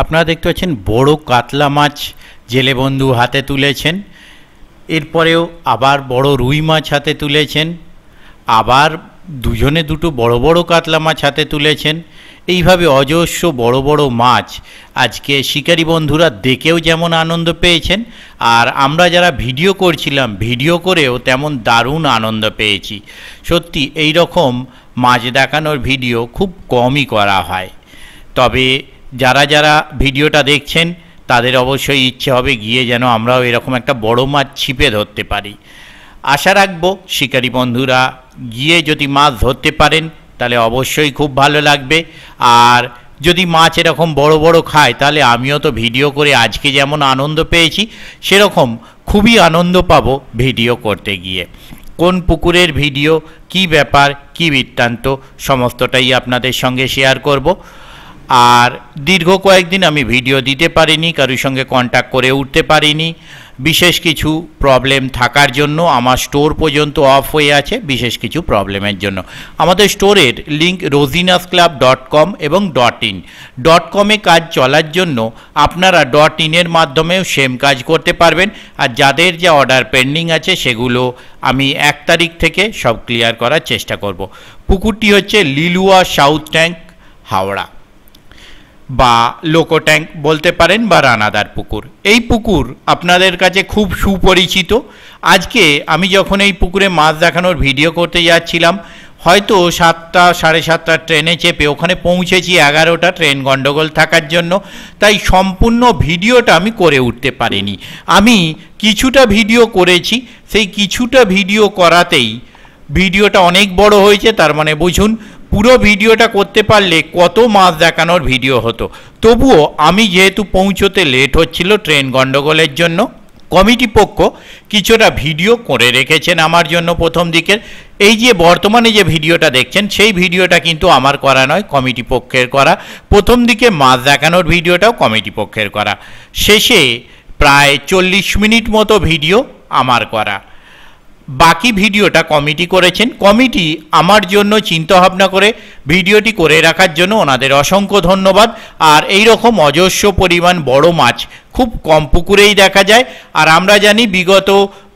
আপনারা দেখতে পাচ্ছেন বড় কাতলা মাছ জেলে বন্ধু হাতে তুলেছেন। এরপরেও আবার বড় রুই মাছ হাতে তুলেছেন, আবার দুজনে দুটো বড় বড় কাতলা মাছ হাতে তুলেছেন। এইভাবে অজস্র বড় বড় মাছ আজকে শিকারী বন্ধুরা দেখেও যেমন আনন্দ পেয়েছেন, আর আমরা যারা ভিডিও করছিলাম ভিডিও করেও তেমন দারুণ আনন্দ পেয়েছি। সত্যি এই রকম মাছ দেখানোর ভিডিও খুব কমই করা হয়। তবে যারা যারা ভিডিওটা দেখছেন তাদের অবশ্যই ইচ্ছে হবে গিয়ে যেন আমরাও এরকম একটা বড় মাছ ছিপে ধরতে পারি। আশা রাখবো শিকারী বন্ধুরা গিয়ে যদি মাছ ধরতে পারেন তাহলে অবশ্যই খুব ভালো লাগবে। আর যদি মাছ এরকম বড় বড় খায় তাহলে আমিও তো ভিডিও করে আজকে যেমন আনন্দ পেয়েছি সেরকম খুবই আনন্দ পাবো ভিডিও করতে গিয়ে। কোন পুকুরের ভিডিও, কি ব্যাপার, কি বৃত্তান্ত সমস্তটাই আপনাদের সঙ্গে শেয়ার করব। আর দীর্ঘ কয়েকদিন আমি ভিডিও দিতে পারিনি, কারোর সঙ্গে কন্ট্যাক্ট করে উঠতে পারিনি। বিশেষ কিছু প্রবলেম থাকার জন্য আমার স্টোর পর্যন্ত অফ হয়ে আছে, বিশেষ কিছু প্রবলেমের জন্য। আমাদের স্টোরের লিঙ্ক rosinasclub.com এবং .in। .com-এ কাজ চলার জন্য আপনারা .in-এর মাধ্যমেও সেম কাজ করতে পারবেন। আর যাদের যা অর্ডার পেন্ডিং আছে সেগুলো আমি 1 তারিখ থেকে সব ক্লিয়ার করার চেষ্টা করব। পুকুরটি হচ্ছে লিলুয়া সাউথ ট্যাঙ্ক, হাওড়া, বা লোকো ট্যাঙ্ক বলতে পারেন, বা রানাদার পুকুর। এই পুকুর আপনাদের কাছে খুব সুপরিচিত। আজকে আমি যখন এই পুকুরে মাছ দেখানোর ভিডিও করতে যাচ্ছিলাম, হয়তো 7টা সাড়ে 7টার ট্রেনে চেপে ওখানে পৌঁছেছি 11টা, ট্রেন গন্ডগোল থাকার জন্য, তাই সম্পূর্ণ ভিডিওটা আমি করে উঠতে পারিনি। আমি কিছুটা ভিডিও করেছি, সেই কিছুটা ভিডিও করাতেই ভিডিওটা অনেক বড় হয়েছে। তার মানে বুঝুন পুরো ভিডিওটা করতে পারলে কত মাছ দেখানোর ভিডিও হতো। তবুও আমি যেহেতু পৌঁছতে লেট হচ্ছিল ট্রেন গন্ডগোলের জন্য, কমিটি পক্ষ কিছুটা ভিডিও করে রেখেছেন আমার জন্য প্রথম দিকের। এই যে বর্তমানে যে ভিডিওটা দেখছেন সেই ভিডিওটা কিন্তু আমার করা নয়, কমিটি পক্ষের করা। প্রথম দিকে মাছ দেখানোর ভিডিওটাও কমিটি পক্ষের করা। শেষে প্রায় 40 মিনিট মতো ভিডিও আমার করা। বাকি ভিডিওটা কমিটি করেছেন। কমিটি আমার জন্য চিন্তাভাবনা করে ভিডিওটি করে রাখার জন্য ওনাদের অসংখ্য ধন্যবাদ। আর এই রকম অজস্র পরিমাণ বড় মাছ খুব কম পুকুরেই দেখা যায়। আর আমরা জানি বিগত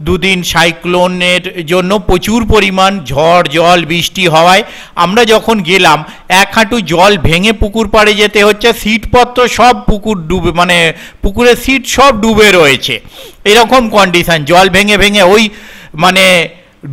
দুদিন সাইক্লোনের জন্য প্রচুর পরিমাণ ঝড় জল বৃষ্টি হওয়ায় আমরা যখন গেলাম 1 হাঁটু জল ভেঙে পুকুর পাড়ে যেতে হচ্ছে। সিটপত্র সব পুকুর ডুবে, মানে পুকুরের সিট সব ডুবে রয়েছে। এরকম কন্ডিশন, জল ভেঙে ভেঙে ওই মানে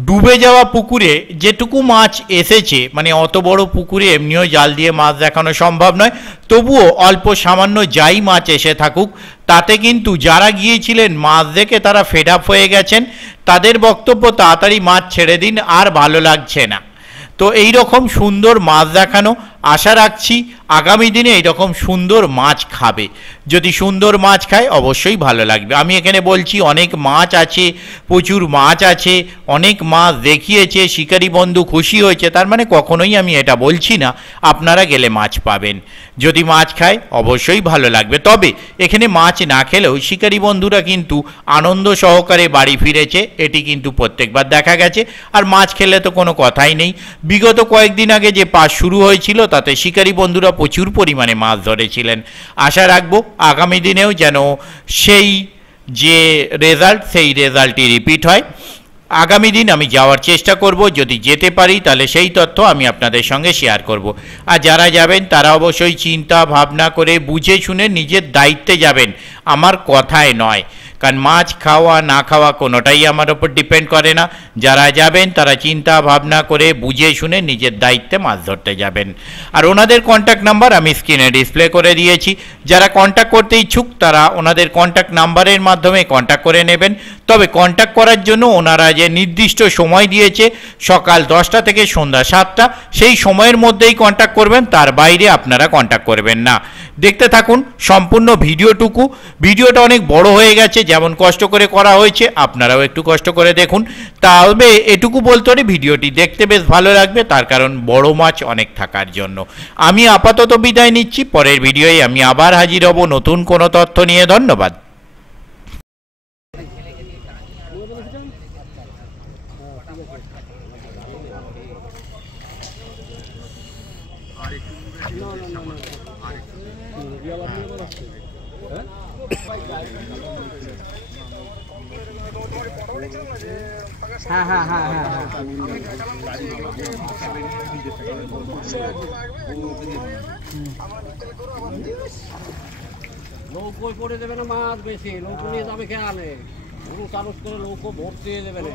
ডুবে যাওয়া পুকুরে যেটুকু মাছ এসেছে, মানে অত বড় পুকুরে এমনিও জাল দিয়ে মাছ দেখানো সম্ভব নয়, তবুও অল্প সামান্য যাই মাছ এসে থাকুক তাতে কিন্তু যারা গিয়েছিলেন মাছ দেখে তারা ফেড আপ হয়ে গেছেন। তাদের বক্তব্য তাড়াতাড়ি মাছ ছেড়ে দিন, আর ভালো লাগছে না। তো এই রকম সুন্দর মাছ দেখানো, আশা রাখছি আগামী দিনে এইরকম সুন্দর মাছ খাবে। যদি সুন্দর মাছ খায় অবশ্যই ভালো লাগবে। আমি এখানে বলছি অনেক মাছ আছে, প্রচুর মাছ আছে, অনেক মাছ দেখিয়েছে, শিকারী বন্ধু খুশি হয়েছে, তার মানে কখনোই আমি এটা বলছি না আপনারা গেলে মাছ পাবেন। যদি মাছ খায় অবশ্যই ভালো লাগবে। তবে এখানে মাছ না খেলেও শিকারী বন্ধুরা কিন্তু আনন্দ সহকারে বাড়ি ফিরেছে, এটি কিন্তু প্রত্যেকবার দেখা গেছে। আর মাছ খেলে তো কোনো কথাই নেই। বিগত কয়েকদিন আগে যে পাস শুরু হয়েছিল তাতে শিকারী বন্ধুরা প্রচুর পরিমাণে মাছ ধরেছিলেন। আশা রাখবো আগামী দিনেও যেন সেই যে রেজাল্ট সেই রেজাল্টই রিপিট হয়। আগামী দিন আমি যাওয়ার চেষ্টা করব, যদি যেতে পারি তাহলে সেই তথ্য আমি আপনাদের সঙ্গে শেয়ার করব। আর যারা যাবেন তারা অবশ্যই চিন্তা ভাবনা করে বুঝে শুনে নিজের দায়িত্বে যাবেন, আমার কথায় নয়। কারণ মাছ খাওয়া না খাওয়া কোনোটাই আমার ওপর ডিপেন্ড করে না। যারা যাবেন তারা চিন্তা ভাবনা করে বুঝে শুনে নিজের দায়িত্বে মাছ ধরতে যাবেন। আর ওনাদের কন্ট্যাক্ট নাম্বার আমি স্ক্রিনে ডিসপ্লে করে দিয়েছি। যারা কন্ট্যাক্ট করতে ইচ্ছুক তারা ওনাদের কন্ট্যাক্ট নাম্বারের মাধ্যমে কন্ট্যাক্ট করে নেবেন। তবে কন্ট্যাক্ট করার জন্য ওনারা যে নির্দিষ্ট সময় দিয়েছে সকাল 10টা থেকে সন্ধ্যা 7টা, সেই সময়ের মধ্যেই কন্ট্যাক্ট করবেন, তার বাইরে আপনারা কন্ট্যাক্ট করবেন না। দেখতে থাকুন সম্পূর্ণ ভিডিওটুকু। ভিডিওটা অনেক বড় হয়ে গেছে, যেমন কষ্ট করে করা হয়েছে আপনারাও একটু কষ্ট করে দেখুন। তবে এটুকু বলতে পারি ভিডিওটি দেখতে বেশ ভালো লাগবে, তার কারণ বড় মাছ অনেক থাকার জন্য। আমি আপাতত বিদায় নিচ্ছি, পরের ভিডিওয়ে আমি আবার হাজির হব নতুন কোনো তথ্য নিয়ে। ধন্যবাদ। No. হ্যাঁ হ্যাঁ হ্যাঁ হ্যাঁ নৌকোয় পড়ে দেবে না মাছ বেশি, নৌকো নিয়ে যাবে খেয়ালে গরু চালুস করে নৌকো ভর্তি হয়ে দেবে না।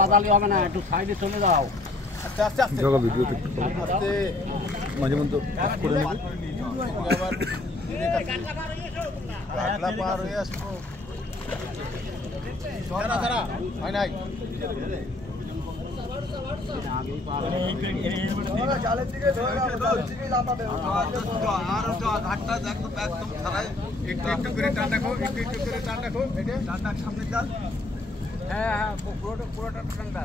বাদালি হবে না, একটু সাইডে চলে যাও। মাঝে মধ্যে করে নেবে হ্যাঁ হ্যাঁ পুরোটা ঠান্ডা।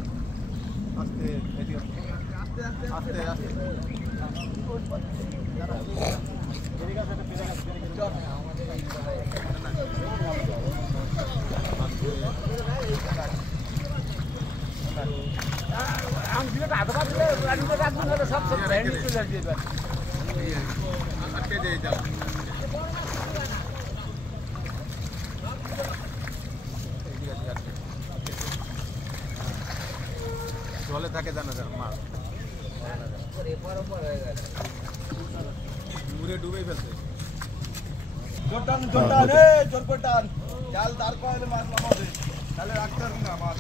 জলে থাকে জানা যায় মাছ মুড়ে ডুবে ফেলছে। জোর টান জোর করে টান, জাল তার পাওয়ালে মাছ নামাবে, তাহলে রাখতে পারবি না মাছ।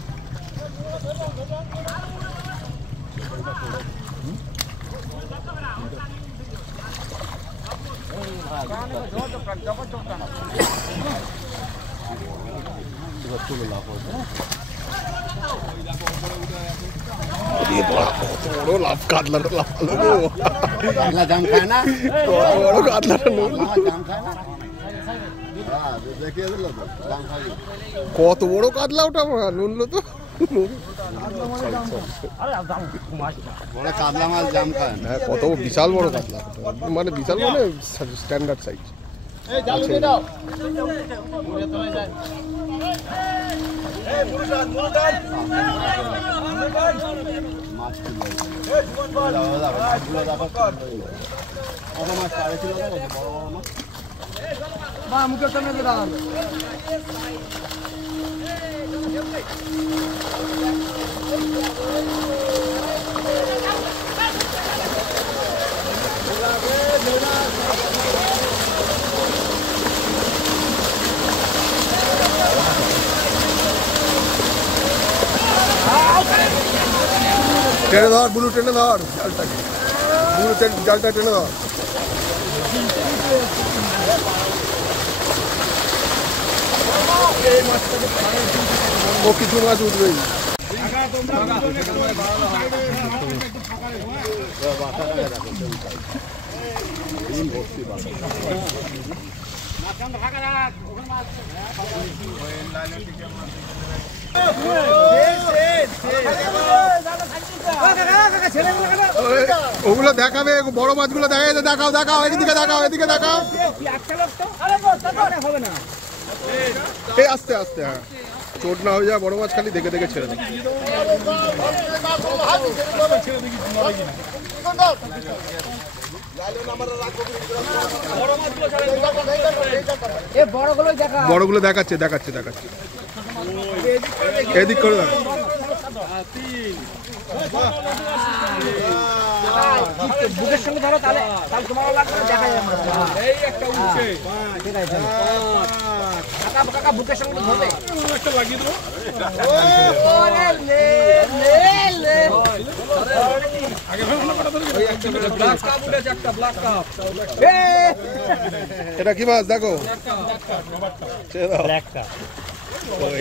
বড় লাভ কাতলাটা লাভ জাম খায় না, বড় কাতলাটা জাম খায় না, কত বড় কাতলা ওটা নুনলো তো কাতলা মাছ জাম খায়। হ্যাঁ কত বিশাল বড় কাতলা, মানে বিশাল মানে স্ট্যান্ডার্ড সাইজ। মুখের সামনে দাঁড়ান। টেনে ধর বুলু, টেনে ধর জালটাকে, বুলু জালটা টেনে ধর। ও কিছু মাছ উঠবেই। ওগুলো দেখাবে, বড় মাছগুলো দেখাবে। দেখাও দেখাও, এদিকে দেখাও, এদিকে দেখাও। এই আস্তে আস্তে, হ্যাঁ চোট না হয়ে যায়, বড় মাছ খালি দেখে দেখে ছেড়ে দেয়। বড়গুলো দেখাচ্ছে দেখাচ্ছে দেখাচ্ছে, এদিক করে দেখো। বুকের সঙ্গে ধরো, তাহলে তোমারও লাগবে, দেখা যায় এই একটা উঠছে। কাকা বুকের সঙ্গে ধরবে, একটা লাগিয়ে দেবো। এটা কি মাছ দেখো,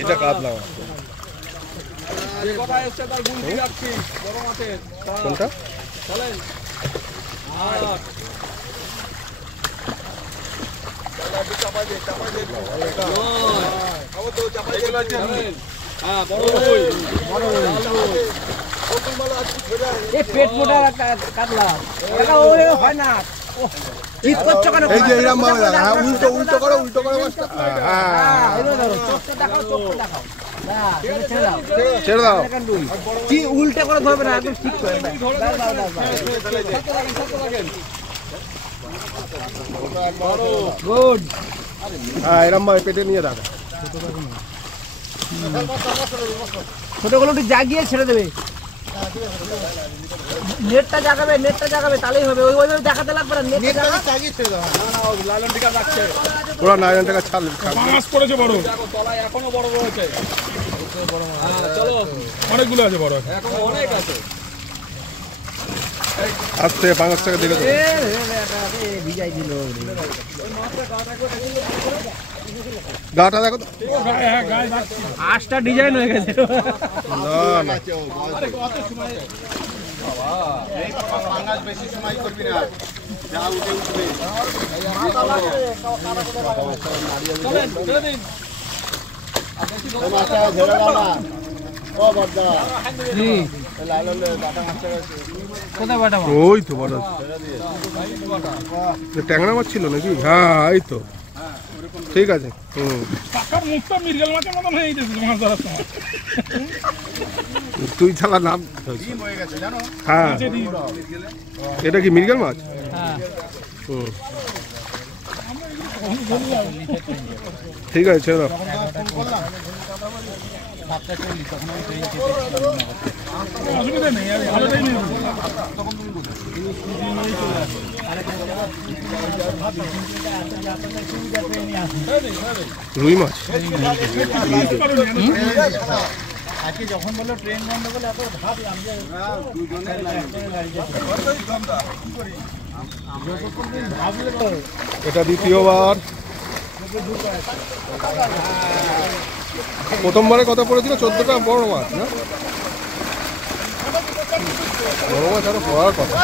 এটা কাতলা মাছ। কোনটা? চাপাই দে খাবো তো চাপাই দে হ্যাঁ বড় রুই এই পেট মোটা কাতলা কাকা ওরে হয় না চিৎ করছো কেন এই যে এরকম ভাবে দেখা হ্যাঁ উল্টো করো মাছটা হ্যাঁ এই ধরো চোখটা দেখাও না ছেড়ে দাও কি উল্টে করে ধরবে না একদম ঠিক করে দাও গুড হ্যাঁ এরকম ভাবে পেটে নিয়ে রাখো ছোটগুলো একটু জাগিয়ে ছেড়ে দেবে নেটটা জাগাবে তাহলেই হবে ওইভাবে দেখাতে লাগবে না নেটটা জাগিয়ে ছেড়ে দাও লালন টিকা রাখছে পুরো 9 টাকা ছাড় মাছ পড়েছে বড়, দেখো তলায় এখনো বড় রয়েছে হ্যাঁ চলো অনেকগুলো আছে বড়। এখনো অনেক আছে আস্তে 5 টাকা দেখে দাও ভিজাই দিল গাটা দেখো তো হ্যাঁ গায়ে যাচ্ছে। আটটা ডিজাইন হয়ে গেছে না চলেন ছেড়ে দিন কোথায় বাটা ওই তো বড় ট্যাংরা মাছ ছিল নাকি হ্যাঁ এই তো ঠিক আছে পাকার মুখটা মৃগেল মাছের মতন হয়ে গেছে মাছ ধরার সময়। তুই ছাড়া নাম হ্যাঁ এটা কি মৃগেল মাছ হুম ঠিক আছে ছেড়ে দাও অসুবিধা নেই, আর ভালোটাই নিয়ে নেবো। রুই মাছ এটা দ্বিতীয়বার প্রথমবারে কত পড়েছিল 14টা বড় মাছ না বড় মাছ আরো পড়ার কথা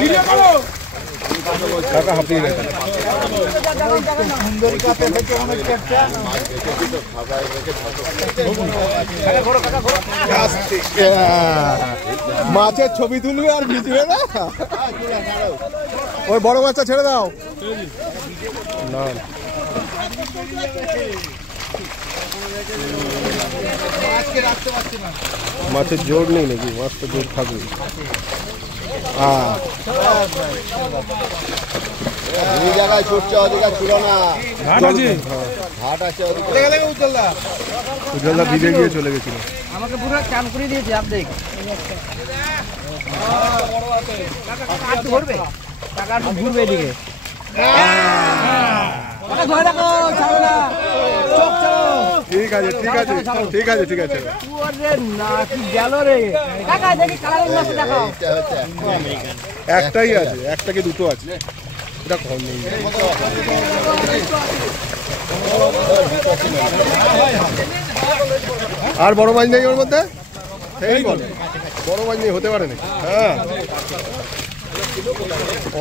ভিডিও করো। টাকা হাঁপিয়ে গেছে মাছের ছবি তুলবে আর ভিজবে না ওই বড় মাছটা ছেড়ে দাও না মাছের জোর নেই নাকি মাছ তো জোর থাকবে দুই জায়গায় ছুটছে ওদিকে ছিল না ঘাট আছে। ঘাট আছে উজ্জ্বলদা ভিজে গিয়ে চলে গেছিল আমাকে পুরো চান করে দিয়েছে আপনি একটু ঘুরবে টাকা একটু ঘুরবে এদিকে ধরে রাখো ছাড়ো চোখ চালো ঠিক আছে ঠিক আছে ওরে না কি গেল রে কাকা দেখি কালারিং মাছ দেখাও একটাই আছে একটা কি দুটো আছে এটা কম নেই আর বড় মাছ নেই ওর মধ্যে এই বল বড় মাছ নেই হতে পারে না হ্যাঁ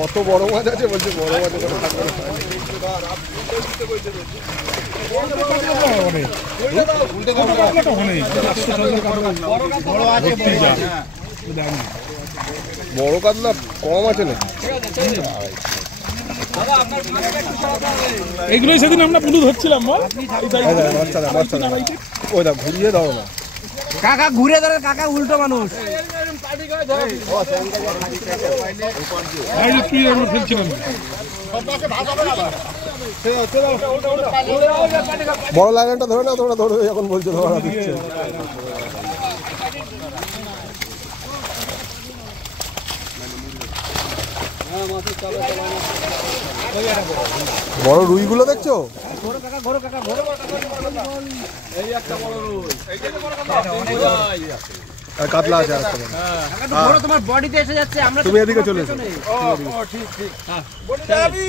অত বড় মাছ আছে বলছে বড় মাছ ওখানে থাকবে না। বড় কাতলা কম আছে না এইগুলোই সেদিন আমরা পুলু ধরছিলাম বল। ওই দা ঘুরিয়ে দাও না কাকা ঘুরে ধরে কাকা উল্টো মানুষ এই যে তুই আমরা ফেলছিলাম। বড় লাইনটা ধরে না তোমরা ধরো এখন বলছো ধরা দিচ্ছে বড় রুইগুলো দেখছো ঘোরো কাকা ঘোরো এই একটা বড় রুই আর কাতলা আছে আর একটা বড়। কাকা তো বড় তোমার বডিতে এসে যাচ্ছে, আমরা তুমি এদিকে চলে এসো। ও ঠিক ঠিক বড় যাবি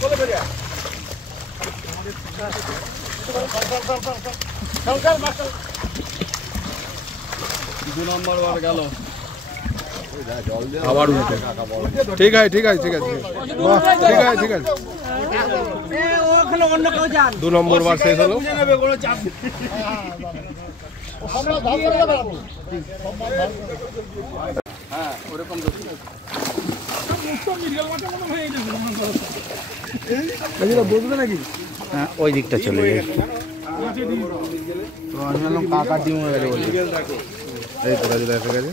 চলে বেরিয়া দু নম্বর বার গেল আবার উঠে ঠিক আছে ঠিক আছে ঠিক আছে বাহ ঠিক আছে ঠিক আছে এ ওখানে অন্য কেউ যান। 2 নম্বর বার শেষ হলো। মুক্ত মৃগেল মাছের মতন হয়ে গেছে মাছ ধরা। হ্যাঁ ওই দিকটা চলে যাই। এই তো রাজু এসে গেছে।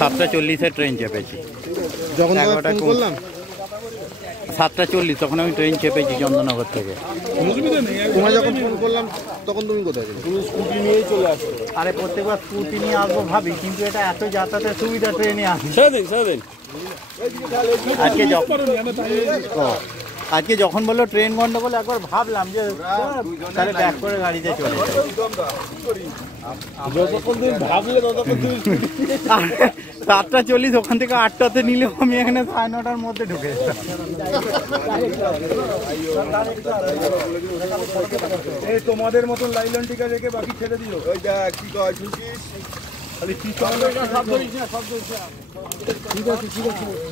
7:40 ট্রেন চেপেছি। যখন 11টা ফোন করলাম 7:40 তখন আমি ট্রেন চেপেছি চন্দ্রনগর থেকে। অসুবিধা নেই। তোমায় যখন ফোন করলাম তখন তুমি কোথায় ছিলে? তুমি স্কুটি নিয়েই চলে আসছো। আরে প্রত্যেকবার স্কুটি নিয়ে আসবো ভাবি, কিন্তু এটা এত যাতায়াতের সুবিধা ট্রেনে আসি। আজকে যখন বললো ট্রেন গন্ডগোল একবার ভাবলাম যে তাহলে ব্যাক করে গাড়িতে চলে যাই। যতক্ষণ তুমি ভাবলে ততক্ষণ তুমি 7:40 ওখান থেকে 8টাতে নিলেও আমি এখানে 9:30টার মধ্যে ঢুকে যেতাম। এই তোমাদের মতন লাইলন টিকা রেখে বাকি ছেড়ে দিও। ওই দেখ কি কয় শুনছিস? খালি কি কয়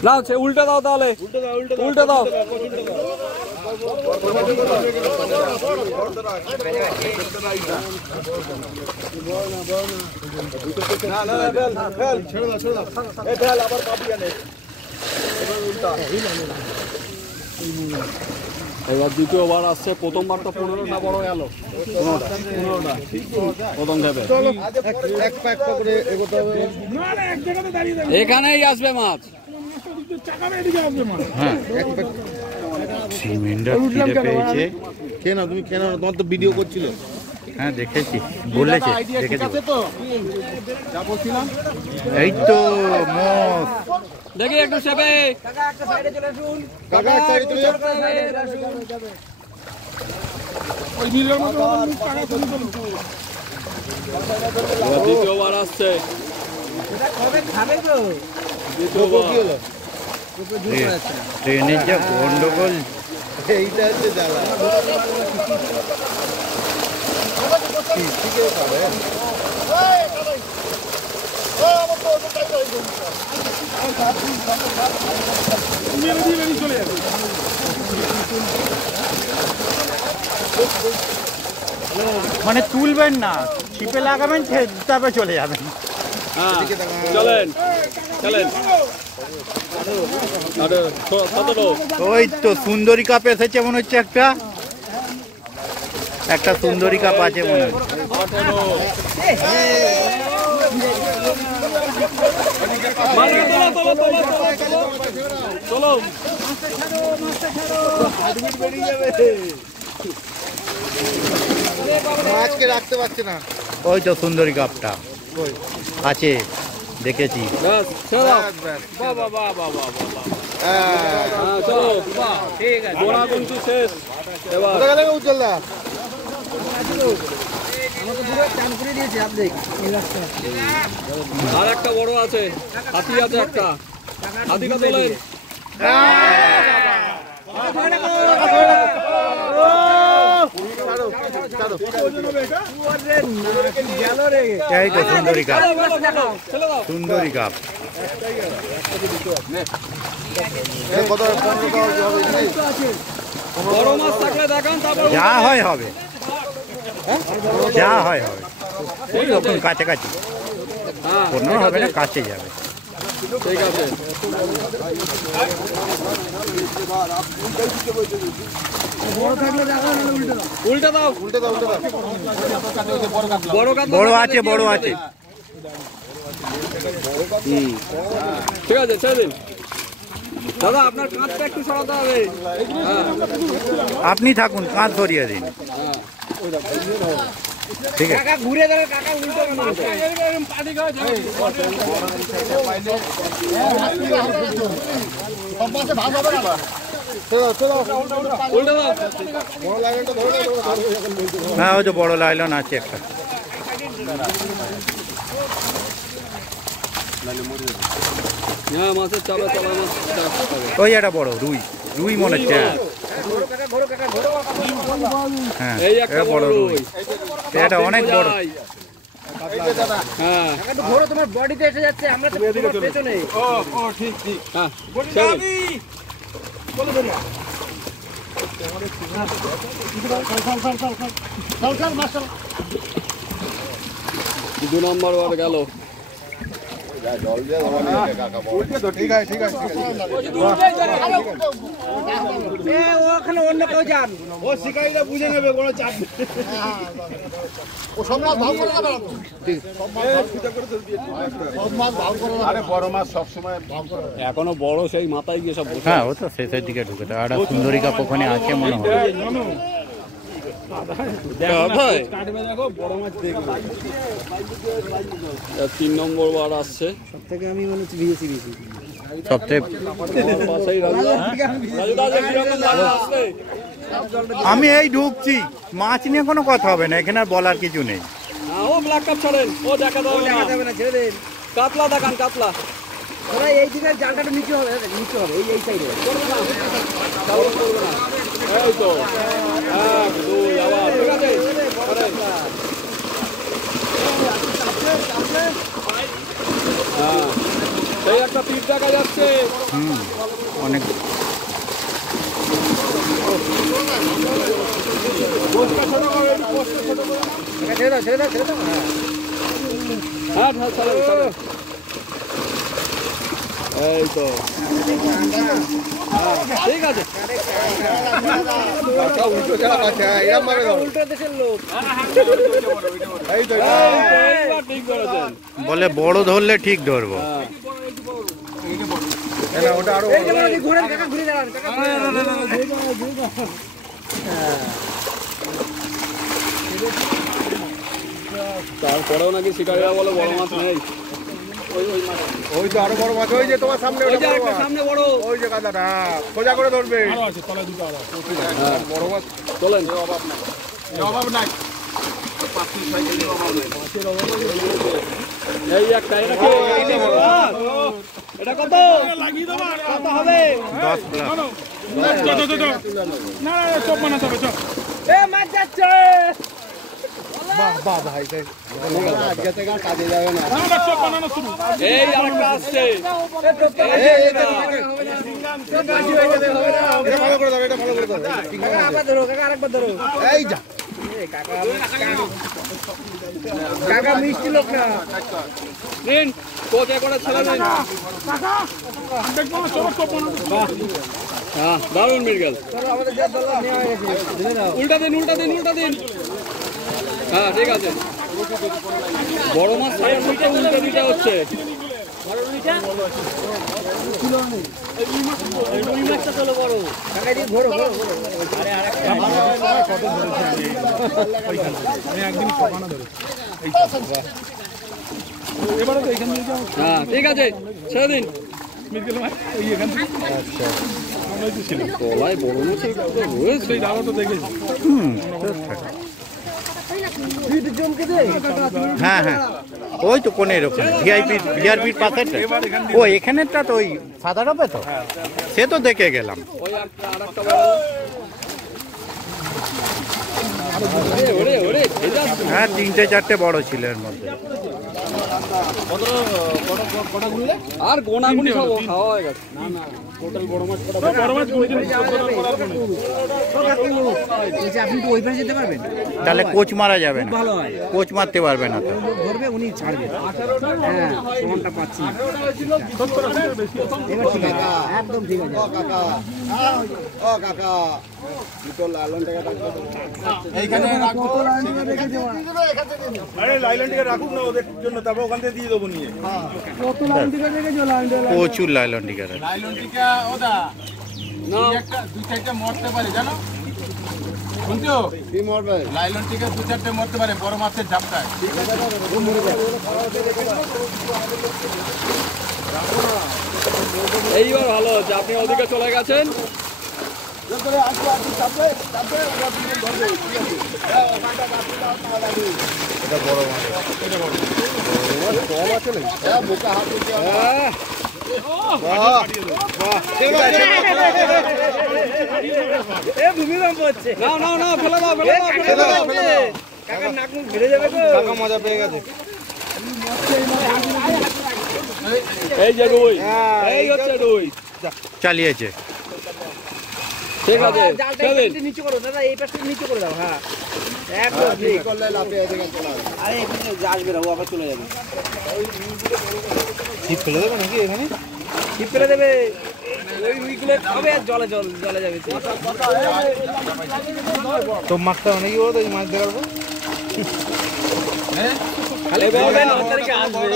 না সে উল্টে দাও তাহলে উল্টে দাও না না ফেল ফেল ছেড়ে দাও ছেড়ে দাও। এই ফেল আবার পাবি আনে। এবার উল্টা। এবার দ্বিতীয়বার আসছে, প্রথমবারটা 15টা বড় গেল 15টা প্রথম যাবে এক প্যাক করে এগোতে হবে। না না এক জায়গাতে দাঁড়িয়ে দাঁড়িয়ে এখানেই আসবে মাছ। চাকাটা এদিকে আসবে মাছ। হ্যাঁ সিমেন্টার ফিরে পেয়েছে। কে না তুমি কেন তোমার তো ভিডিও করছিলে। হ্যাঁ দেখেছি, বলেছে দেখেছি। তো যা বলছিলাম এই তো মোষ। দেখি একটু চেপে কাকা একটা সাইডে চলে আসুন। কাকা এক সাইডে চলে যাও। ওই মৃগেল মাছের মতন মুখ টাকা তুলে তুলে। এবার দ্বিতীয়বার আসছে এটা কবে খাবে গো? দ্বিতীয়বার কি হলো? ট্রেনের যা গন্ডগোল। এইটা হচ্ছে জ্বালা। মেরে দিয়ে বেরিয়ে চলে যাবে। মানে তুলবেন না, ছিপে লাগাবেন, তারপরে চলে যাবেন। হ্যাঁ চলেন চলেন আরে কতটা ওই তো সুন্দরী কাপ এসেছে মনে হচ্ছে, একটা সুন্দরী কাপ আছে মনে হচ্ছে। 18 চলো মাছকে রাখতে পারছে না। ওই তো সুন্দরী কাপটা আছে, দেখেছি। ব্যাস ছেড়ে দাও ব্যাস, ব্যাস। বাহ বাহ বাহ বাহ বাহ বাহ হ্যাঁ। হ্যাঁ চলো ঠিক আছে গোনা কিন্তু শেষ এবার কোথায় গেলে উজ্জ্বল দা? আমাকে পুরো চান করে দিয়েছে আপনি এই রাস্তায়। আর একটা বড় আছে, হাতি আছে একটা, হাতিটা তোলেন। ছাড়ো, ছাড়ো। গেল রে। এই তো সুন্দরী কাপ, ছেড়ে দাও সুন্দরী কাপ। এই কত 15টা হবে নাকি? বড় মাছ থাকলে দেখান, তারপর যা হয় হবে, যা হয় হবে। ওই রকম কাছাকাছি, হ্যাঁ 15 হবে না, কাছে যাবে। ঠিক আছে উল্টে দাও উল্টে দাও উল্টে দাও। বড় কাতলা বড় আছে, বড় আছে। ঠিক আছে ছেড়ে দিন দাদা, আপনার কাঁচটা একটু সরাতে হবে। হ্যাঁ আপনি থাকুন, কাঁধ ধরিয়ে দিন। ঠিক আছে। কাকা ঘুরে গেলে কাকা উল্টো কেন হচ্ছে? চলো চলো। উল্টে দাও বড় লাইনটা ধরে নাও, ধরে নাও। হ্যাঁ ওই তো বড় লাইলন আছে একটা। হ্যাঁ মাছের চাপে তলায় মাছ চাপ হবে। ওই একটা বড় রুই, রুই মনে হচ্ছে। হ্যাঁ এই একটা এটা বড় রুই। এটা অনেক বড়। হ্যাঁ একটু ঘোরো, তোমার বডিতে এসে যাচ্ছে, আমরা তো তোমার পেছনে। হ্যাঁ ছেড়ে দিন। দু নম্বর বার গেল। ওখানে অন্য কেউ যান। ও শিকারীরা বুঝে নেবে, কোনো চাপ নেই। ও সব মাছ ভাগ করে নেবে। আরে বড় মাছ সবসময় ভাগ করে। এখনো বড় সেই মাথায় গিয়ে সব বসে। হ্যাঁ ও তো শেষের দিকে ঢুকেছে। আর একটা সুন্দরী কাপ ওখানে আছে মনে হয়। তিন নম্বর বার আসছে। থেকে আমি মনে হচ্ছে ভিএসি বেশি। সবচেয়ে পাশেই রাজু দা যে কিরকম লাগে আসছে। আমি এই ঢুকছি, মাছ নিয়ে কোনো কথা হবে না, এখানে আর বলার কিছু নেই। ও ব্ল্যাক কাপ ছাড়েন, ও দেখা দাও না। যাবে না, ছেড়ে দেন। কাতলা দেখান, কাতলা। ওরা এই দিকে জালটা একটু নিচু হবে, নিচু হবে, এই সাইডে। চালু করবে না। এই তো এক দুই আবার ঠিক আছে। হ্যাঁ সেই একটা পিঠ দেখা যাচ্ছে। অনেক ছেড়ে দাও, ছেড়ে দাও, ছেড়ে দাও। হ্যাঁ চালেন চালেন। এই তো ঠিক আছে। উল্টো দেশের লোক। এইবার ঠিক করেছেন। বলে বড় ধরলে ঠিক ধরবো। এই যে বলো, ঘুরেন কাকা, ঘুরে দাঁড়ান কাকা, ঘুরে দাঁড়ান। তারপরেও নাকি শিকারীরা বলে বড় মাছ নেই। ওই তো আরো বড় মাছ, ওই যে তোমার সামনে, ওই যে একটা সামনে বড়। ওই যে কাদাটা সোজা করে ধরবে। আরো আছে, তলায় দুটো আরো আছে। বড় মাছ চলেন। অভাব নাই। এই একটা, এটা কি? এটা কত? লাগিয়ে দেবো আর কত হবে? 10 প্লাস। না চপ বানাতে হবে, চপ। এ মাছ যাচ্ছে। আজকে থেকে আর কাজে যাবে না। না চপ বানানো শুরু। এই আরেকটা আসছে। এটা ভালো করে দাও, এটা ভালো করে দাও। কাকা আবার ধরো, কাকা আরেকবার ধরো। এই যা কাকা মিষ্টি লোক না। নিন কোচে করে ছেড়ে দিন। দেখবো না, চপ বানাতে। হ্যাঁ দারুণ মৃগেল। ধরো, আমাদের যা দল নেওয়া হয়ে গেছে, ধরে নাও। উল্টা দিন, উল্টা দিন, উল্টা দিন। হ্যাঁ ঠিক আছে। বড় মাছ সাইড থেকে উল্টে দিতে হচ্ছে। কাকা দিয়ে ঘোরো, ঘোরো, ঘোরো। আমি একদিন বানা ধরে। এবারে তো এখান থেকে হ্যাঁ ঠিক আছে ছেড়ে দিন। মিরগেল মাছ ওই এখান থেকে। আচ্ছা আমরা তো ছিল তলায় বড় মাছ রয়েছে। সেই ডালা তো দেখেছি। হ্যাঁ হ্যাঁ ওই তো কোনের ওখানে ভিআরপির পাশেরটা। ও এখানেরটা তো ওই সাদা ডাবে তো, সে তো দেখে গেলাম। ওই একটা আরেকটা বড়। ওরে ওরে ভেজা। হ্যাঁ 3-4টে বড় ছিল এর মধ্যে। আর গোনাগুনি সব খাওয়া হয়ে গেছে। না না টোটাল বড় মাছ কটা? বড় মাছ কোনোদিন আপনি তো ওই পাশে যেতে পারবেন? তাহলে কোচ মারা যাবে না, ভালো হয়। কোচ মারতে পারবে না তো। লোক ধরবে, উনি ছাড়বেন। হ্যাঁ, প্রমাণটা পাচ্ছি না। এবার ঠিক আছে, একদম ঠিক আছে। ও কাকা দুটো লালন টাকা এইখানে রাখো। আরে লাইলন টাকা রাখুক না ওদের জন্য, তারপর ওখান থেকে দিয়ে দেবো নিয়ে। প্রচুর লাইলন টিকার আছে। লাইলন টিকা ওদা না একটা 2-4টা মরতে পারে জানো, শুনছো? কি মরবে? লাইলন টিকা 2-4টে মরতে পারে বড় মাছের ঝাপটায়। এইবার ভালো হচ্ছে, আপনি ওদিকে চলে গেছেন। ধরে আসবে আসবে চাপবে চাপবে ওরা দুজন ধরবে ঠিক আছে হ্যাঁ ওখানটা কাটতে দাও তাহলে আগে এটা বড় মাছ এটা বড় কম আছে নাকি হ্যাঁ বোকা হাত দিয়ে হ্যাঁ বাহ বাহ ঠিক আছে এ ভূমিকম্প হচ্ছে নাও নাও নাও ফেলে দাও ফেলে দাও ফেলে দাও ফেলে দাও কাকার নাক মুখ ঘিরে যাবে গো কাকা মজা পেয়ে গেছে এই যে রুই এই হচ্ছে রুই চালিয়েছে। ঠিক আছে জালটা একটু নিচু করো দাদা, এই পাশে নিচু করে দাও। হ্যাঁ একদম ঠিক। করলে লাফিয়ে এদিকে চলে আসবে আরে এখানে আসবে না, ও আবার চলে যাবে। ছিপ ফেলে দেবে নাকি এখানে ছিপ ফেলে দেবে, ওই উইগুলো খাবে আর জলে যাবে। তো মাছটা অনেকই বড়, তো এই মাছ দেখাবো খালি বলবেন 9 তারিখে আসবে।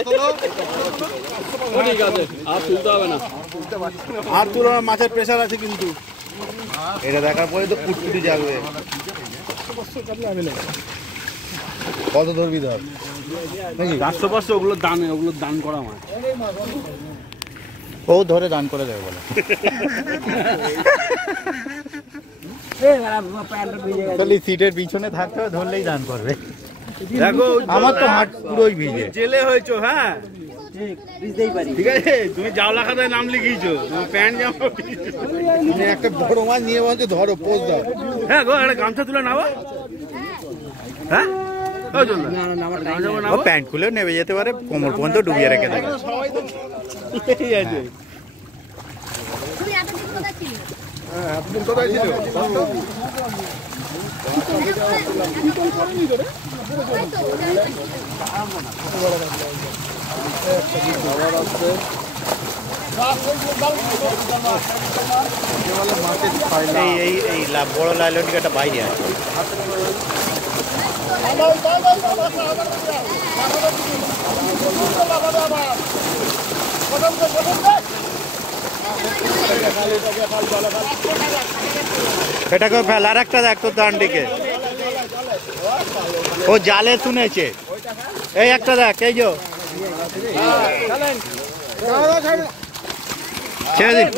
ঠিক আছে আর তুলতে হবে না। আর তোর মাছের প্রেসার আছে কিন্তু এটা দেখার পরে তো কুটকুটি জাগবে। কত ধরবি ধর নাকি 400 ওগুলোর দান করা মাছ। ও ধরে দান করে দেবে বলে। এই বাবা প্যান্টটা ভিজে গেছে। খালি সিটের পিছনে থাকতে হবে, ধরলেই দান করবে। দেখো আমার তো হাট পুরোই ভিজে। জেলে হয়েছো। হ্যাঁ ঠিক ভিজতেই পারি। ঠিক আছে, তুমি জাওলা খাতায় নাম লিখিয়েছো, তুমি প্যান্ট জামা তুমি একটা বড় মাছ নিয়ে বলছো ধরো পোজ দাও। হ্যাঁ গো একটা গামছা তুলে নাও। হ্যাঁ ও চল না না আমার টাইম ও প্যান্ট খুলেও নেমে যেতে পারে, কোমর পর্যন্ত ডুবিয়ে রেখে দেবে। সবাই তো এই আছে। তুমি এতদিন কোথায় ছিলে? হ্যাঁ তুমি কোথায় ছিল? এই বড় লাইলনটা বাইরে আছে। এটাকে ফেল, আর একটা দেখ তোর ডান্ডিকে, ও জালে শুনেছে। এই একটা দেখ, এই যে ছেড়ে দিন।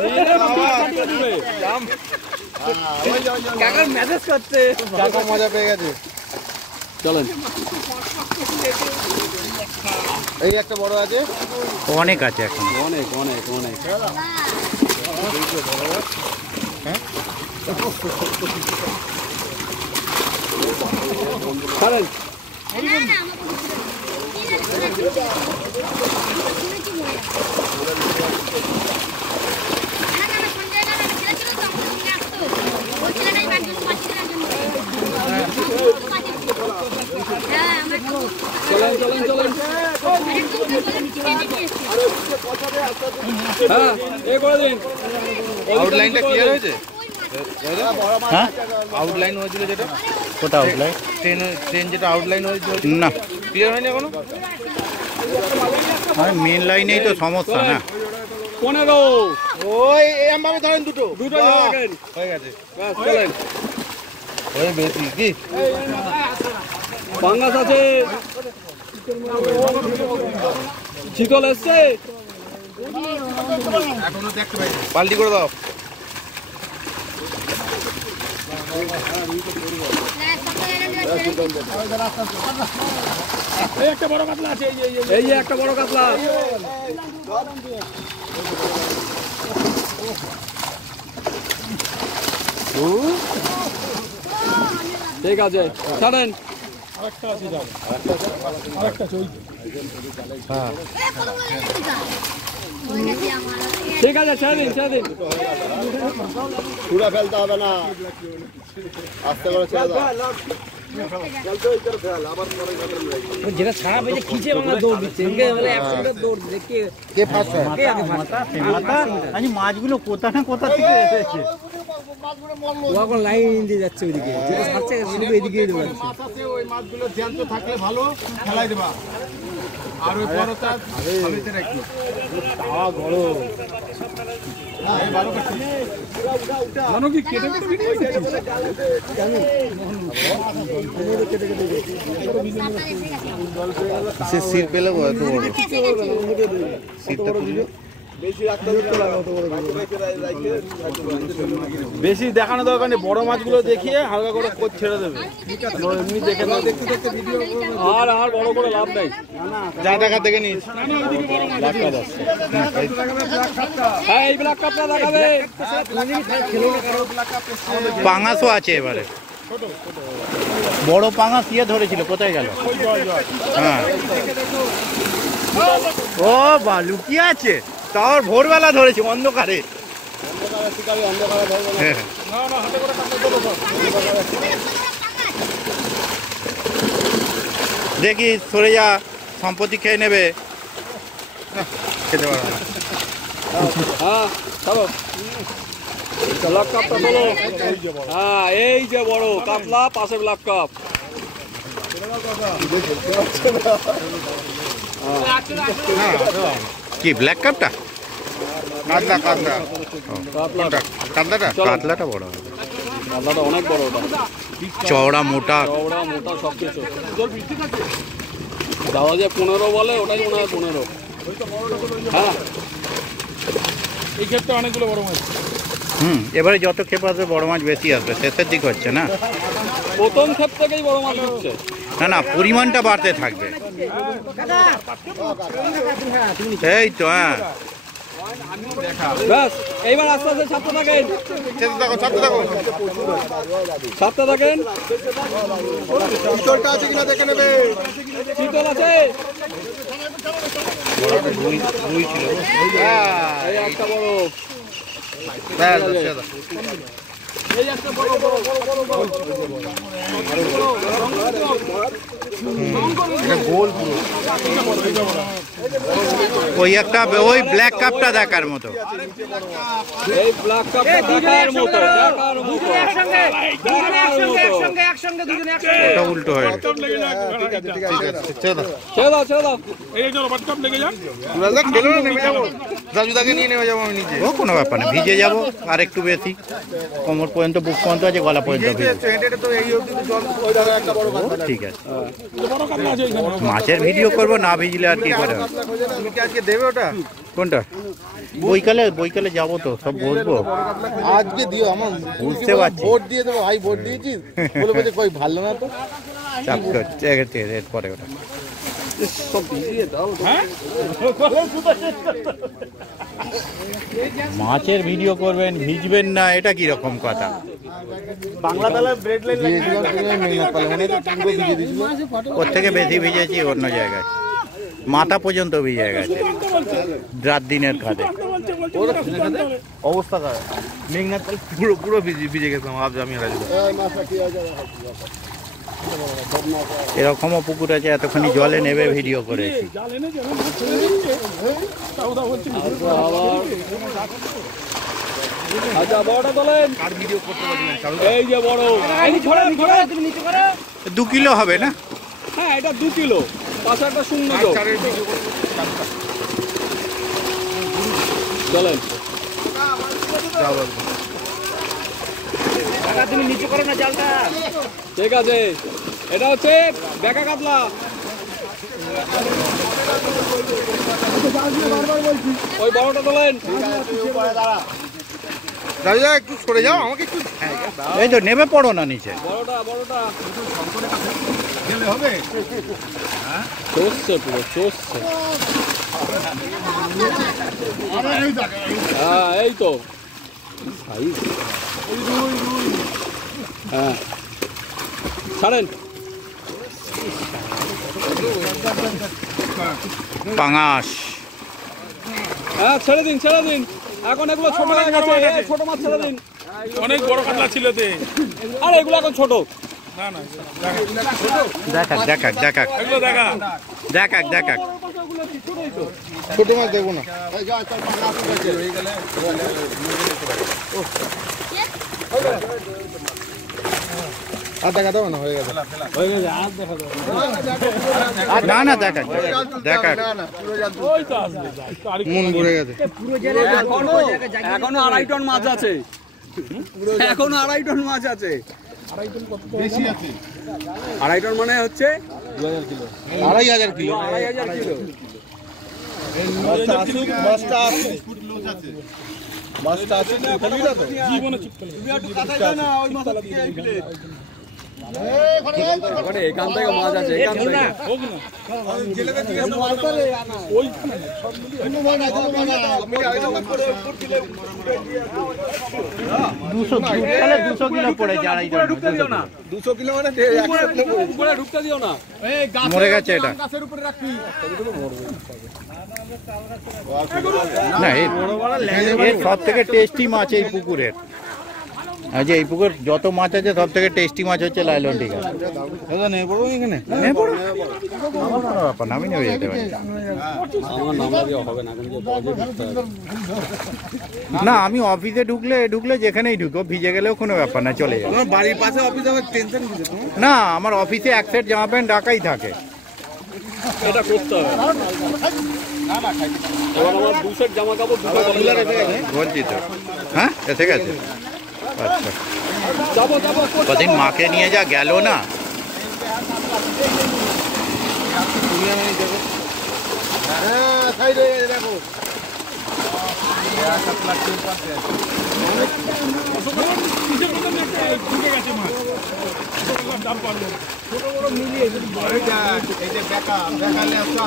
কাকার মেসেজ করছে। কাকা মজা পেয়ে গেছে। চলেন এই একটা বড় আছে, অনেক আছে এখন। অনেক অনেক অনেক চলেন। চলেন চলেন চলেন। হ্যাঁ এ করে দিন। আউটলাইনটা ক্লিয়ার হয়েছে? হ্যাঁ আউটলাইন হয়েছিল যেটা কোথাও উঠলাই ট্রেন যেটা আউটলাইন হয়েছিল না, ক্লিয়ার হয়নি এখনো? মেন লাইনেই তো সমস্যা না। 15 ওই এম ভাবে ধরেন দুটো রাখেন। হয়ে গেছে। ব্যাস চলেন। ওই বেশি কি পাঙ্গাস আছে, চিতল এসছে। এখনো দেখতে পাই পাল্টি করে দাও। এই একটা বড় কাতলা আছে, এই যে একটা বড় কাতলা। ঠিক আছে ছাড়েন। ঠিক আছে ছেড়ে দিন ছেড়ে দিন। পুরা ফেলতে হবে না, আস্তে করে ছেড়ে দাও। যেটা ছাড়া পেয়েছে খিচে বাংলা দৌড় দিচ্ছে, এদিকে বলে একসঙ্গে দৌড় দিচ্ছে। কে ফার্স্ট হয়? কে আগে মাথা মাছগুলো কোথা না কোথা থেকে এসেছে। ও এখন লাইন দিয়ে যাচ্ছে ওইদিকে, যেটা ছাড়ছে শুধু এদিকেই দৌড়াচ্ছে। ওই মাছগুলো জ্যান্ত থাকলে ভালো খেলাই দেবা, আর ওই বড়টা খালিতে রাখি। জানো কি কেটে কেটে ভিডিও করছিস? সে সির পেলে এত বড় সিরটা পুরো বেশি দেখানো দরকার নেই, বড় মাছগুলো দেখিয়ে হালকা করে কোচ ছেড়ে দেবে। এমনি দেখে নাও, আর বড় করে লাভ নেই, যা দেখা দেখে নিস। হ্যাঁ, এই ব্ল্যাক কাপটা দেখাবে। পাঙাশও আছে এবারে, বড় পাঙাশ ইয়ে ধরেছিল, কোথায় গেল? হ্যাঁ, ও বা লুকিয়ে আছে, তাও ভোরবেলা ধরেছি অন্ধকারে। হ্যাঁ, দেখি সরে যা, সম্পত্তি খেয়ে নেবে। খেতে পারবে না। হ্যাঁ, চলো ব্ল্যাক কাপটা চলো। হ্যাঁ, এই যে বড় কাতলা, পাশে ব্ল্যাক কাপ। কি ব্ল্যাক কাপটা? কাতলা কাতলা কাতলাটা কাতলাটা বড় হবে, কাতলাটা অনেক বড়, ওটা চওড়া মোটা। চওড়া মোটা সব কিছু। দাদা যে 15 বলে, ওটাই মনে হয় 15। হ্যাঁ, এই ক্ষেত্রে অনেকগুলো বড় মাছ। এবারে যত ক্ষেপ আসবে বড় মাছ বেশি আসবে, শেষের দিক হচ্ছে না। প্রথম ক্ষেপ থেকেই বড় মাছ ঢুকছে। না না, পরিমাণটা বাড়তে থাকবে। এই তো, হ্যাঁ, ব্যাস, এইবার আস্তে আস্তে ছাপতে থাকেন, ছাপতে থাকেন। চিতলটা আছে কিনা দেখে নেবে। চিতল আছে, এই একটা বড়, এই একটা বড় বড় বড় বড় বড় ওই একটা, ওই ব্ল্যাক কাপটা দেখার মতো। এই ব্ল্যাক কাপটা দেখার মতো, দেখার মতো। ওটা উল্টো হয়ে গেছে। ছেড়ে দাও, ছেড়ে দাও। এই চলো বাট কাপ লেগে যান। রাজুদাকে নিয়ে নেমে যাবো আমি নিজে। ও কোনো ব্যাপার না, ভিজে যাবো আর একটু বেশি, কোমর পর্যন্ত, বুক পর্যন্ত আছে, গলা পর্যন্ত ভিজে। তো এই অবধি তো জল, ওই জায়গায় একটা বড় কাতলা। ঠিক আছে, বড় কাতলা আছে এখানে। মাছের ভিডিও করবো, না ভিজলে আর কি করে হবে? তুমি কি আজকে দেবে ওটা? কোনটা? বইকালে যাবো তো, সব বসবো। আজকে দিও, আমার বুঝতে পারছি। ভোট দিয়ে দেবো ভাই, ভোট দিয়েছিস বলে বলছে কই ভালো না তো। চাপ করছে, এরপরে ওটা সব ভিজিয়ে দাও। মাছের ভিডিও করবেন, ভিজবেন না, এটা কি রকম কথা? বাংলা তালে ব্রেড লাইন দিয়েছিলাম তুমি মেঘনাথ পালে, মনে তো পুরো ভিজে দিয়েছিল। ওর থেকে বেশি ভিজেছি অন্য জায়গায়, মাথা পর্যন্ত ভিজে গেছে রাত দিনের খাতে। অবস্থা খারাপ, মেঘনাথ পালে পুরো পুরো ভিজে গেছিলাম। আমি রাজু এরকমও পুকুর আছে, এতখানি জলে নেবে ভিডিও করেছি। জাল এনেছে, এখন মাছ ছেড়ে দিচ্ছে। তাও বলছি আচ্ছা, বড়টা তোলেন। আর ভিডিও করতে পারছিলাম। এই যে বড়, 2 কিলো হবে না? হ্যাঁ, এটা 2 কিলো, পাশে একটা শূন্য যোগ। চলেন, তুমি নিচু করো না জালটা। ঠিক আছে। এটা হচ্ছে বেকা কাতলা। ওই বড়টা তোলেন। রাজুদা একটু সরে যাও, আমাকে একটু এই তো, নেমে পড়ো না নিচে। বড়টা হবে। চষছে, পুরো চষছে। হ্যাঁ, এই তো সাইজ। হ্যাঁ, ছাড়েন। পাঙাশ, হ্যাঁ, ছেড়ে দিন, ছেড়ে দিন। এখন এগুলো ছোট হয়ে গেছে, এই ছোট মাছ ছেড়ে দিন। অনেক বড় কাতলা ছিল তে। আর এগুলো এখন ছোট। না না, দেখাক এগুলো দেখা। ছোট মাছ দেখবো না। আর দেখা দেবো না, হয়ে গেছে। না, দেখাক। ওই তো আসবে, মন ভরে গেছে। এখনো 2.5 টন মাছ আছে, এখনো 2.5 টন মাছ আছে। বেশি আছে। 2.5 টন মানে হচ্ছে 2,500 কিলো। 2,500 কিলো। মাছটা আছে জীবনে চিপকালে এখান থেকে মাছ আছে এখান থেকে হোক না তাহলে 200 কিলো পড়ে যারাই ঢুকতে দিও না 200 কিলো মানে উপরে ঢুকতে দিও না মরে গেছে এটা গাছের উপরে রাখবি না এই সব থেকে টেস্টি মাছ এই পুকুরের যে এই পুকুর যত মাছ আছে সব থেকে টেস্টি মাছ হচ্ছে লাইলন টিকা নেই বড় এখানে আমি নেমে যেতে পারি আমার নাম্বার দিয়ে হবে না না আমি অফিসে ঢুকলে যেখানেই ঢুকো ভিজে গেলেও কোনো ব্যাপার না চলে যাবে বাড়ির পাশে অফিস আমার টেনশন কিসে তোমার না আমার অফিসে এক সেট জামা প্যান্ট রাখাই থাকে এটা করতে হবে এবার আমার 2 সেট জামা কাপড় দুটো গামলা রেখে গেছে বলছি তো হ্যাঁ এসে গেছে আচ্ছা যাবো কদিন মাকে নিয়ে যা গেল না সাইডে দেখো ঢুকে গেছে মাছ দাম পারলো ছোট বড় মিলিয়ে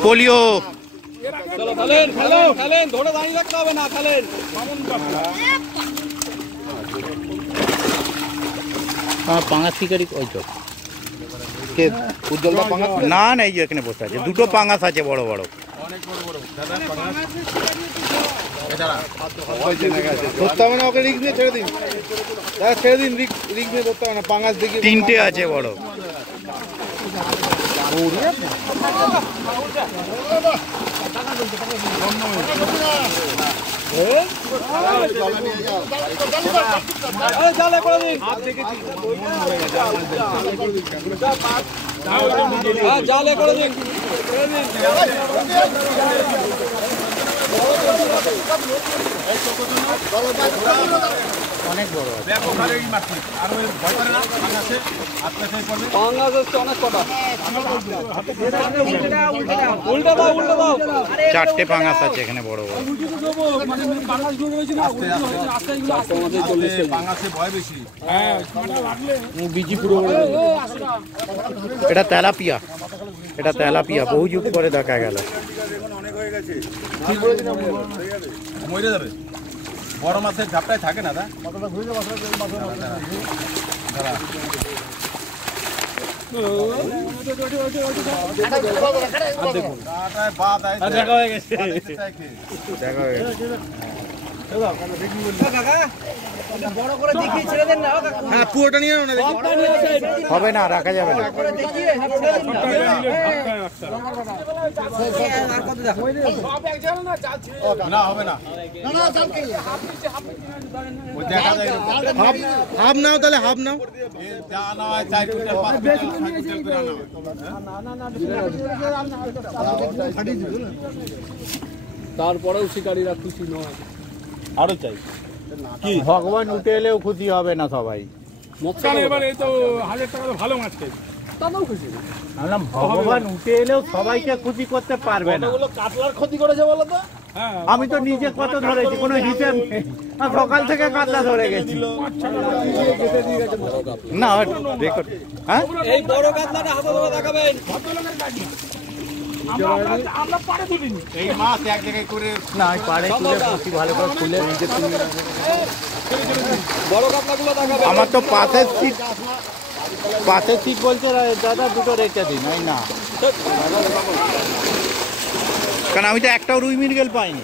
পোলিও চলো খেলেন ধরে দাঁড়িয়ে রাখতে হবে না খেলেন পাঙাশ শিকারি ওই তো কে উজ্জ্বল না না এই যে এখানে বসে আছে দুটো পাঙাশ আছে বড় বড় ধরতে হবে না ওকে রিক্স নিয়ে ছেড়ে দিন ছেড়ে দিন রিক্স নিয়ে ধরতে হবে না পাঙাশ দেখি তিনটে আছে বড় জালে করে দিন জালে করে দিন অনেক বড় পাঙ্গাস হচ্ছে অনেক কটা উল্টে দাও চারটে পাঙাশ আছে এখানে বড় বড় এটা তেলাপিয়া বহু যুগ পরে দেখা গেল মরে যাবে বড় মাছের ঝাপটায় থাকে না দেখা হয়ে গেছে বড় করে দেখিয়ে ছেড়ে দেন না হ্যাঁ পুরোটা নিয়ে নাও না দেখি হবে না রাখা যাবে না দেখিয়ে না হবে না হাফ নাও তাহলে হাফ নাও তারপরেও শিকারীরা খুশি নয় আরো চাই কি ভগবান উঠে এলেও খুশি হবে না সবাই এবার এই তো 1000 টাকা তো ভালো মাছ খাই তাতেও খুশি বললাম ভগবান উঠে এলেও সবাইকে খুশি করতে পারবে না কাতলার ক্ষতি করেছে বলো তো হ্যাঁ আমি তো নিজে কত ধরেছি কোনো হিসেব নেই আমি সকাল থেকে কাতলা ধরে গেছি না দেখো হ্যাঁ এই বড় কাতলাটা হাতে ধরে দেখাবেন আমরা পারে তুলিনি এই মাছ এক জায়গায় করে না আমি পাড়ে তুলে খুশি ভালো করে খুলে নিজে তুলে বড় কাতলাগুলো দেখাবেন আমার তো পাশের সিট বলছে দাদা দুটো রেখে দিন ওই না কারণ আমি তো একটাও রুই মৃগেল পাইনি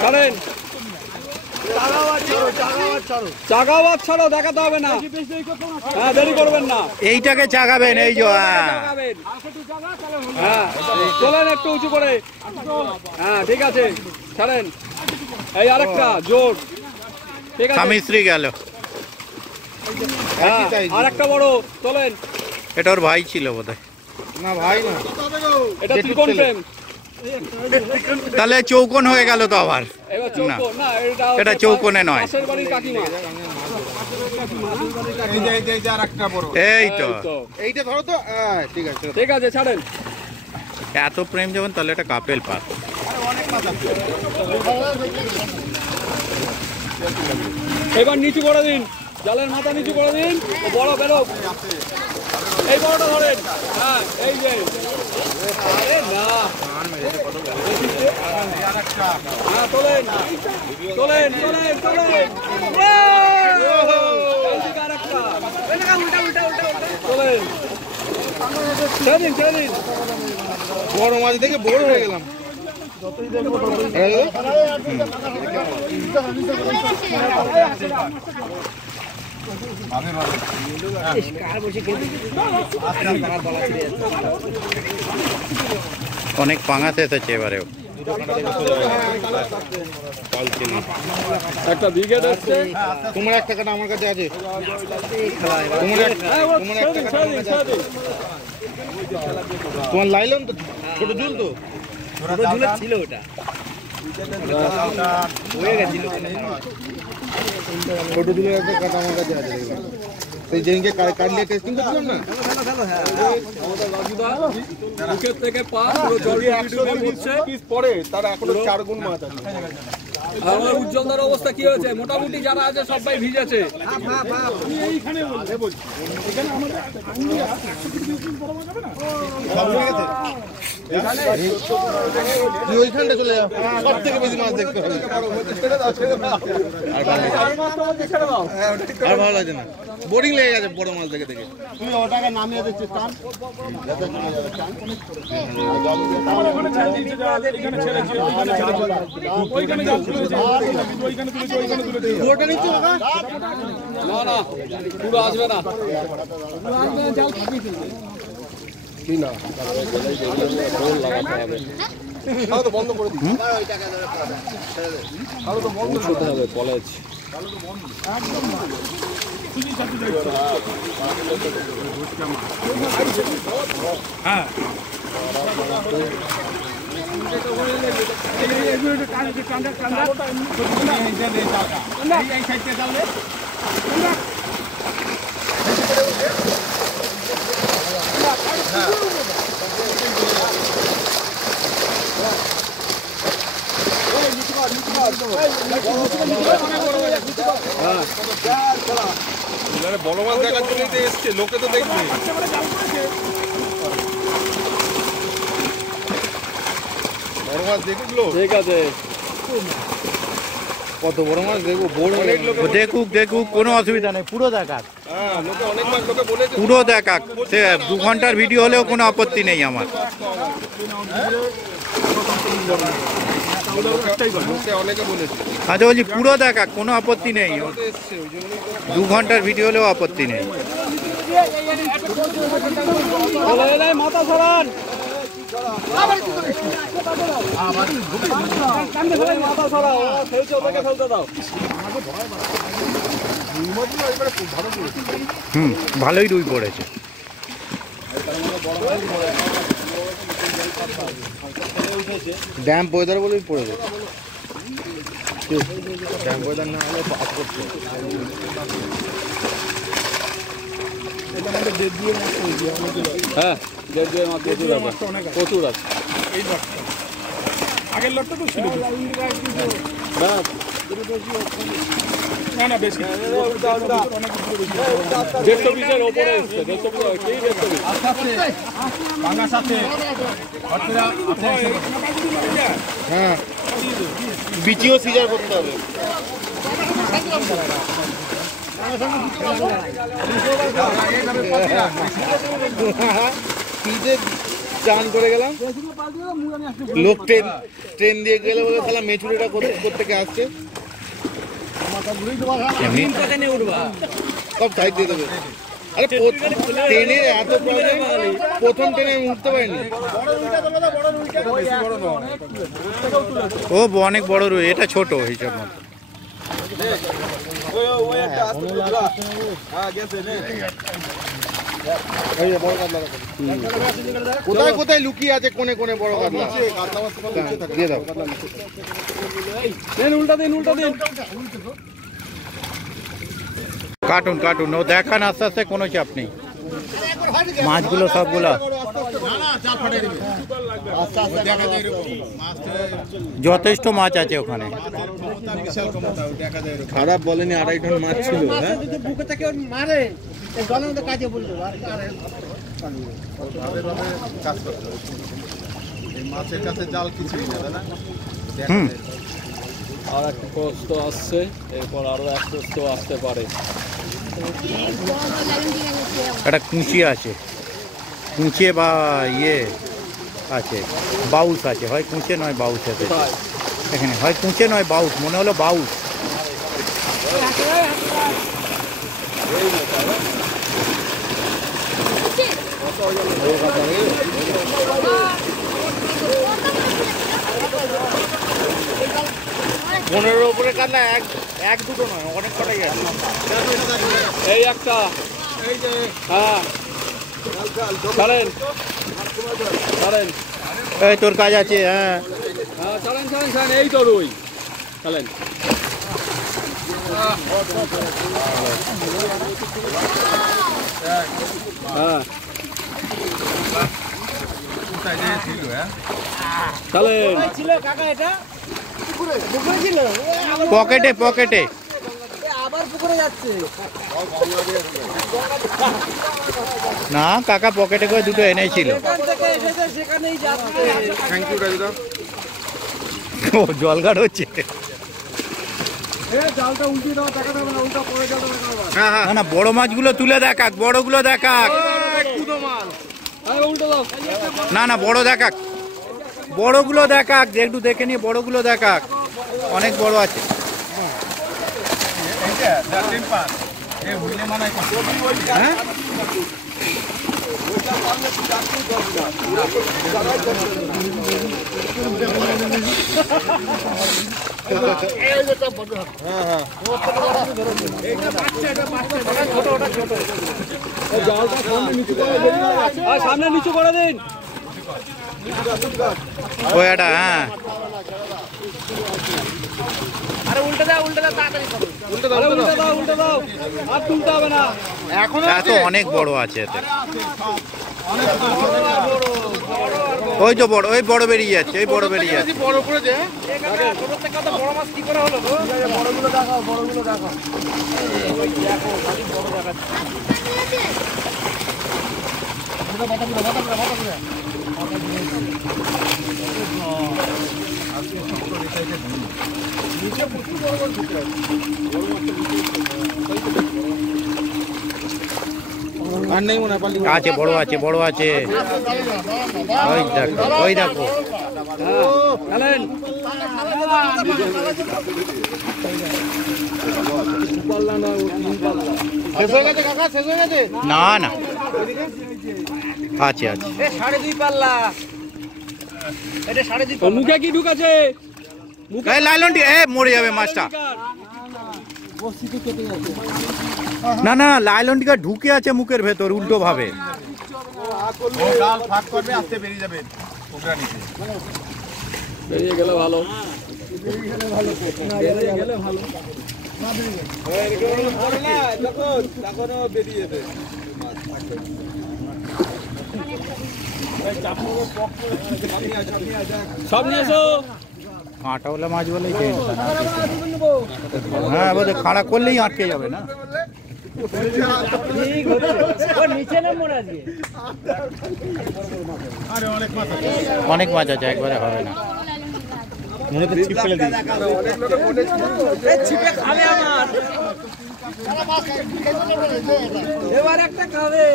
ছাড়েন চাগাওয়াত ছাড়ো দেখাতে হবে না হ্যাঁ দেরি করবেন না এইটাকে চাগাবেন এই যে হ্যাঁ চলেন একটু উঁচু করে হ্যাঁ ঠিক আছে ছাড়েন এই আরেকটা জোর, ঠিক আছে। স্বামী স্ত্রী গেল। হ্যাঁ, আরেকটা বড় তোলেন। এটা ওর ভাই ছিল বোধহয়। না ভাই না, এটা ত্রিকোণ ফ্রেম। তাহলে চৌকোন হয়ে গেল তো আবার। এবার চৌকোন না, এটা চৌকোনে নয়। পাশের বাড়ির কাকিমা। এই যে আরেকটা বড়, এই তো। এইটা ধরো তো। ঠিক আছে, ঠিক আছে, ছাড়েন। এত প্রেম যখন, তাহলে এটা কাপেল পার। এবার নিচু করে দিন, জালের মাথা নিচু করে দিন। ও বড় বেরো, এই বড়টা ধরেন। হ্যাঁ, এই যে, আরে না, হ্যাঁ, তোলেন তোলেন তোলেন তোলেন। এইদিকে আরেকটা। তোলেন, ছেড়ে দিন, ছেড়ে দিন। বড় মাছ দেখে বড় হয়ে গেলাম। অনেক পাঙাতে এসেছে এবারেও। একটা ব্রিগেড আসছে। তোমার এক টাকাটা আমার কাছে আছে। তোমার লাইলন তো ছোট ঝুল তো, ছিল ওটা হয়ে গেছিল। ছোট ঝুলের একটা কাটা আমার কাছে আছে। সেই যেদিনকে কাটলিয়ে টেস্টিং করছিলাম না, মুখের থেকে পা পুরো জড়িয়ে পরে তার এখনো 4 গুণ মাছ আছে। আমার উজ্জ্বলদার অবস্থা কি হয়েছে? মোটামুটি যারা আছে সবাই ভিজেছে। তুই ওইখানটা চলে যাও, সব থেকে বেশি মাছ দেখতে হবে। আর ভালো লাগছে না, বোরিং লেগে গেছে বড় মাছ দেখে দেখে। তুই ওটাকে নামিয়ে দিচ্ছিস টান, যাতে চলে যাবে টান। ওটা নিচ্ছ না, না না, পুরো আসবে না। কি না তো বন্ধ করে দিই। তো বন্ধ করতে হবে কলেজ। হ্যাঁ বড় মাছ দেখার জন্যই তো এসছে, লোকে তো দেখবে। বড় মাছ দেখলো, ঠিক আছে, কত বড় মাছ দেখবো। বড় অনেক লোক দেখুক দেখুক, কোনো অসুবিধা নেই, পুরো দেখাক, লোকে অনেকবার লোকে বলেছে। পুরো দেখাক। সে 2 ঘন্টার ভিডিও হলেও কোনো আপত্তি নেই আমার। লোকে অনেকে বলেছে, আচ্ছা বলছি, পুরো দেখাক, কোনো আপত্তি নেই। 2 ঘন্টার ভিডিও হলেও আপত্তি নেই। মাথা সরান, মাথা সরাও, ফেলছে ওটাকে ফেলতে দাও। ভালোই রুই পড়েছে। ড্যাম্প ওয়েদার বলেই পড়ে যায়। ড্যাম্প ওয়েদার না হলে পাস করছে। হ্যাঁ, দেড় দিয়ে মাছ প্রচুর আছে। এই লটটা আগের লটটা তো ছিল। না না, বেশি 150 পিসের ওপরে এসছে। 150 পিস কি 150 পিস? হ্যাঁ, বিচিও সিজার করতে হবে। চান করে গেলাম, লোক ট্রেন দিয়ে গেলে বলে তাহলে মেচুরিটা কোত্থেকে আসছে, সব সাইড দিয়ে দেবে। আরে ট্রেনে এত প্রবলেম, প্রথম ট্রেনে উঠতে পারিনি। ও অনেক বড় রুই, এটা ছোট হিসাব মতো। কোথায় কোথায় লুকিয়ে আছে কোনে কোনে বড় কাতলা? দিয়ে দাও। উল্টা দিন উল্টা দিন। কার্টুন কার্টুন ও দেখান আস্তে আস্তে, কোনো চাপ নেই। মাছগুলো সবগুলা যথেষ্ট মাছ আছে ওখানে। খারাপ বলেনি, 2.5 টন মাছ ছিল। হ্যাঁ বুকে থেকে মারে জলের মধ্যে কাজে বললো কাজ করতে হবে। এই মাছের কাছে জাল কিছুই না দাদা। হুম, আর একটা কষ্ট আসছে, এরপর আরো এক কষ্ট আসতে পারে। একটা কুঁচি আছে, কুঁচে বা ইয়ে আছে, বাউস আছে, হয় কুঁচে নয় বাউস আছে এখানে, হয় কুঁচে নয় বাউস, মনে হলো বাউস। পনেরোর উপরে কাতলা এক দুটো নয়, অনেক কটাই আছে। এই একটা, হ্যাঁ ছাড়েন ছাড়েন, এই তোর কাজ আছে। হ্যাঁ হ্যাঁ ছাড়েন ছাড়েন ছাড়েন, এই তো রুই ছাড়েন। হ্যাঁ ছাড়েন। ছিল কাকা, এটা পুকুরে ছিল, পকেটে পকেটে। আবার পুকুরে যাচ্ছে। না কাকা পকেটে করে দুটো এনেছিল। সেখান থেকে এসেছে সেখানেই যাচ্ছে। Thank you রাজুদা। ও জলঘাট হচ্ছে। জালটা উল্টিয়ে দেওয়া দেখা যাবে না, উল্টা পড়ে যাবে না। হ্যাঁ হ্যাঁ না না, বড় মাছগুলো তুলে দেখাক, বড়গুলো দেখাক। উল্টো দাও। না না, বড় দেখাক, বড়গুলো দেখাক, একটু দেখে নিয়ে বড়গুলো দেখাক, অনেক বড় আছে। হ্যাঁ সামনে নিচু করে দিন। ওই একটা, হ্যাঁ আরে উল্টে দাও তাড়াতাড়ি করো। উল্টো দাও উল্টো দাও, আর তুলতে হবে না। এত অনেক বড় আছে এতে। ওই তো বড়, ওই বড় বেরিয়ে যাচ্ছে, ওই বড় বেরিয়ে যাচ্ছে। বড় করে দে। ছোট থেকে কত বড় মাছ কি করে হলো গো? বড়গুলো দেখাও, বড়গুলো দেখাও। দেখো খালি বড় দেখাচ্ছে। আর নেই মনে হয়। আছে, বড় আছে, বড় আছে। ওই দেখো, ওই দেখো। চলেন। শেষ হয়ে গেছে কাকা, শেষ হয়ে গেছে। না না, আছে আছে। 2.5 পাল্লা। এটা 2.5 পাল্লা। মুখে কি ঢুকাছে? এই লাইলনটি, এ মরে যাবে মাছটা। না না, লাইলনটিকা ঢুকে আছে মুখের ভেতর উল্টো ভাবে। ফাঁক করবে, আস্তে বেরিয়ে যাবে। বেরিয়ে গেলে ভালো। সব নিয়ে এসো। কাঁটাওয়ালা মাছ বলে, হ্যাঁ বলছে খাড়া করলেই আটকে যাবে না। ঠিক হচ্ছে। ও নিচে না মোড়া দিয়ে। অনেক মাছ আছে, একবারে হবে না। মনে তো ছিপ ফেলে দিই। এই ছিপে খাবে আমার। এবার একটা খাবে।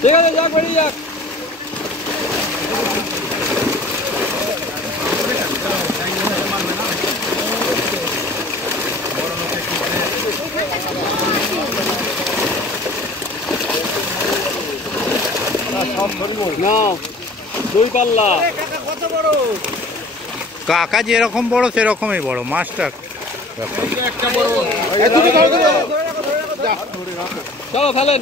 ঠিক আছে, যাক বেরিয়ে যাক। না 2 পাল্লা। কত বড় কাকা যেরকম বড় সেরকমই বড় মাছটা। চলো ফেলেন।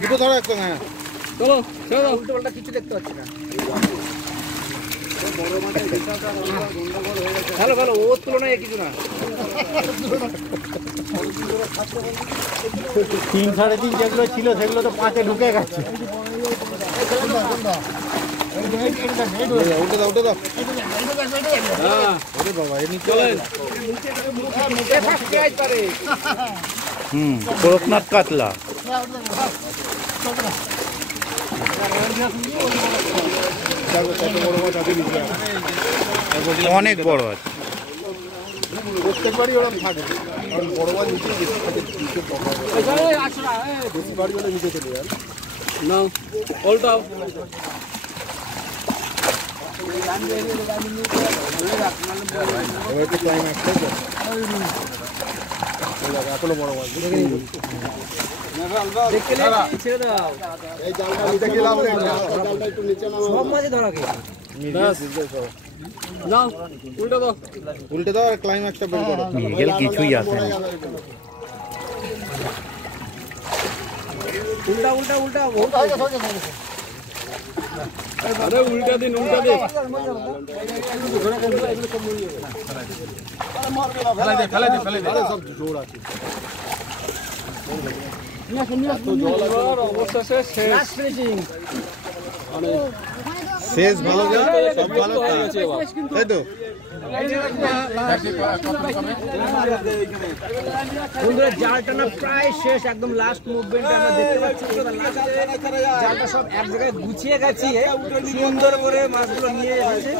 দুটো ধরো একদম। হ্যাঁ চলো চলো, উল্টো পাল্টা কিছু দেখতে পাচ্ছি না। ভালো ভালো, ওর তুলনায় কিছু না। 3 3.5 যেগুলো ছিল সেগুলো তো 5-এ ঢুকে গেছে। উঠে দাও উঠে দাও। হ্যাঁ ওরে বাবা এমনি চলেন। করকনাথ কাতলা কত বড় মাছ আছে নিচে। অনেক বড় আছে। প্রত্যেকবারই ওরা থাকে, কারণ বড় মাছ নিচে বেশি থাকে, নিচে কম হয়। প্রতিবারই ওরা নিচে চলে যায়। না উল্টাও। এবার একটু টাইম একটা এখনো বড় মাছ ছেড়ে দাও। এই জালটা নিচে গেলাম না, জালটা একটু নিচে নামাও। সব মাঝে ধরা গেছে। না উল্টে দাও, উল্টে দাও আর ক্লাইম্যাক্সটা বের করো। মিগেল কিছুই আসে না। উল্টা উল্টা উল্টা। আরে উল্টা দিন, উল্টা দিন। সব জোর আছে। অবশেষে শেষ। Last finishing. শেষ ভালো গেল, সব ভালো তাই তো। বন্ধুরা জাল টানা প্রায় শেষ, একদম লাস্ট মুভমেন্ট আমরা দেখতে পাচ্ছি। জালটা সব এক জায়গায় গুছিয়ে গেছি, সুন্দর করে মাছগুলো নিয়ে এসেছে।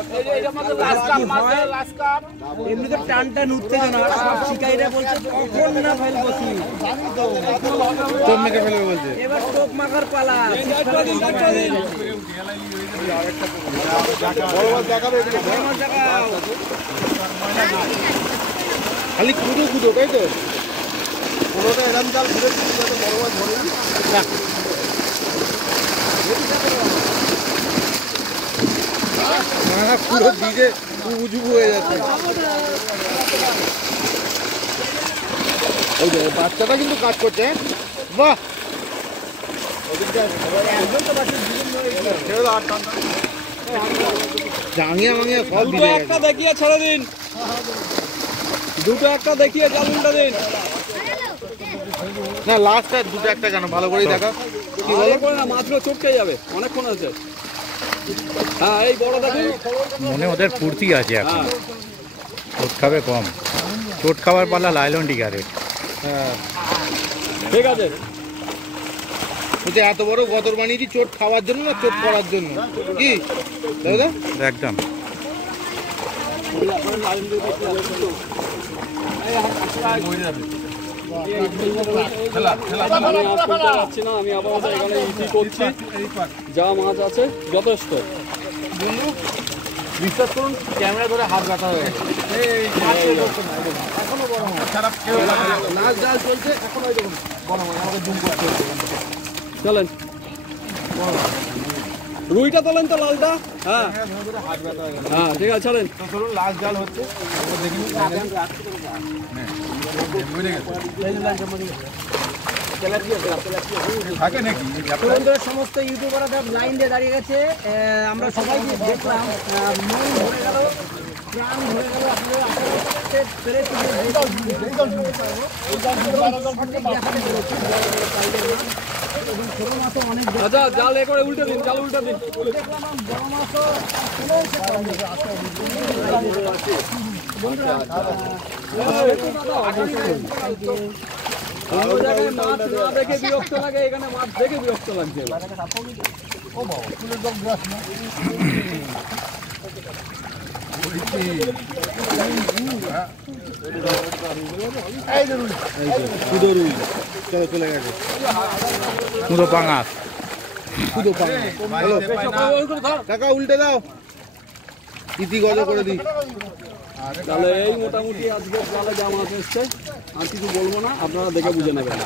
এমনিতে টান টান উত্তেজনা, সব শিকারীরা বলছে কখন না ফেল বসি, টোপ মেখে ফেলবে বলছে। এবার টোপ মাখার পালা। বড় মাছ দেখাবে এদিকে। খালি কুদো কুদো তাই তো। কোনোটা এরম জাল ঘুরে যাতে বড় মাছ ধরে না, পুরো দিকে উজুবু হয়ে যাচ্ছে। ওই যে বাচ্চাটা কিন্তু কাজ করছে। বাহ, জাঙ্গিয়া মাঙ্গিয়া সব দুটো ভিজে একটা গেছে। দেখিয়ে ছেড়ে দিন, দুটো একটা দেখিয়ে জাল উল্টা দিন। না লাস্টটা দুটো একটা কেন, ভালো করে দেখা। কি বলো? ভালো করে না, মাছগুলো চটকে যাবে, অনেকক্ষণ আছে। হ্যাঁ এই বড় দেখুন। মনে ওদের ফুর্তি আছে এখন, চোট খাবে কম। চোট খাবার পালা লাইলন ডিগারের। হ্যাঁ ঠিক আছে। বলছে এত বড় গদর বানিয়েছি চোট খাওয়ার জন্য না চোট করার জন্য, কি দাদা? একদম যাচ্ছি না আমি, আপাতত এখানে ইতি করছি। যা মাছ আছে যথেষ্ট। বন্ধু বিশ্বাস করুন, ক্যামেরা ধরে হাত ব্যথা হয়ে গেছে। এখনো বড় মাছ, লাস্ট জাল চলছে এখন। ওই দেখুন বড় মাছ, আমাকে জুম করতে হচ্ছে। চলেন, রুইটা তোলেন তো লালটা। হ্যাঁ হ্যাঁ ঠিক আছে, চলেন। চলুন লাস্ট জাল হচ্ছে, দেখি বন্ধুরা সমস্ত ইউটিউবাররা লাইন দিয়ে দাঁড়িয়ে গেছে। আমরা সবাই দেখলাম, মন ভরে গেল, প্রাণ ভরে গেল। আচ্ছা জাল এ করে উল্টে দিন, জাল উল্টে দিন। অন্য জায়গায় মাছ না দেখে বিরক্ত লাগে, এখানে মাছ দেখে বিরক্ত লাগছে। সুদো রুই চলো চলে গেছে পুরো পাঙাশ। সুদো কাকা উল্টে দাও ইতি গজ করে দিই। তাহলে এই মোটামুটি আজকে জালে যা মাছ এসছে, আর কিছু বলবো না, আপনারা দেখে বুঝে নেবেন।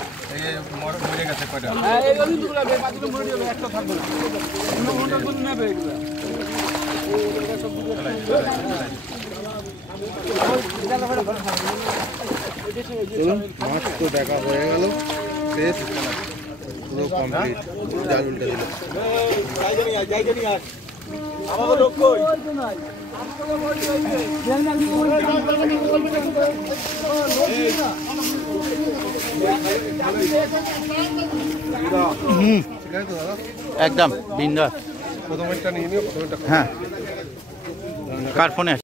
হ্যাঁ, এই যদি দুটো লাগবে, বাকিগুলো মরে যাবে, একটা থাকবে না। অন্য ঘন্টার জন্য নেবে এগুলো। চলুন মাছ তো দেখা হয়ে গেল, শেষ পুরো কমপ্লিট। জাল উল্টে দিল। একদম বিন্দাস। প্রথমেরটা নিয়ে নিও, প্রথমেরটা হ্যাঁ, কার ফোনে আছে?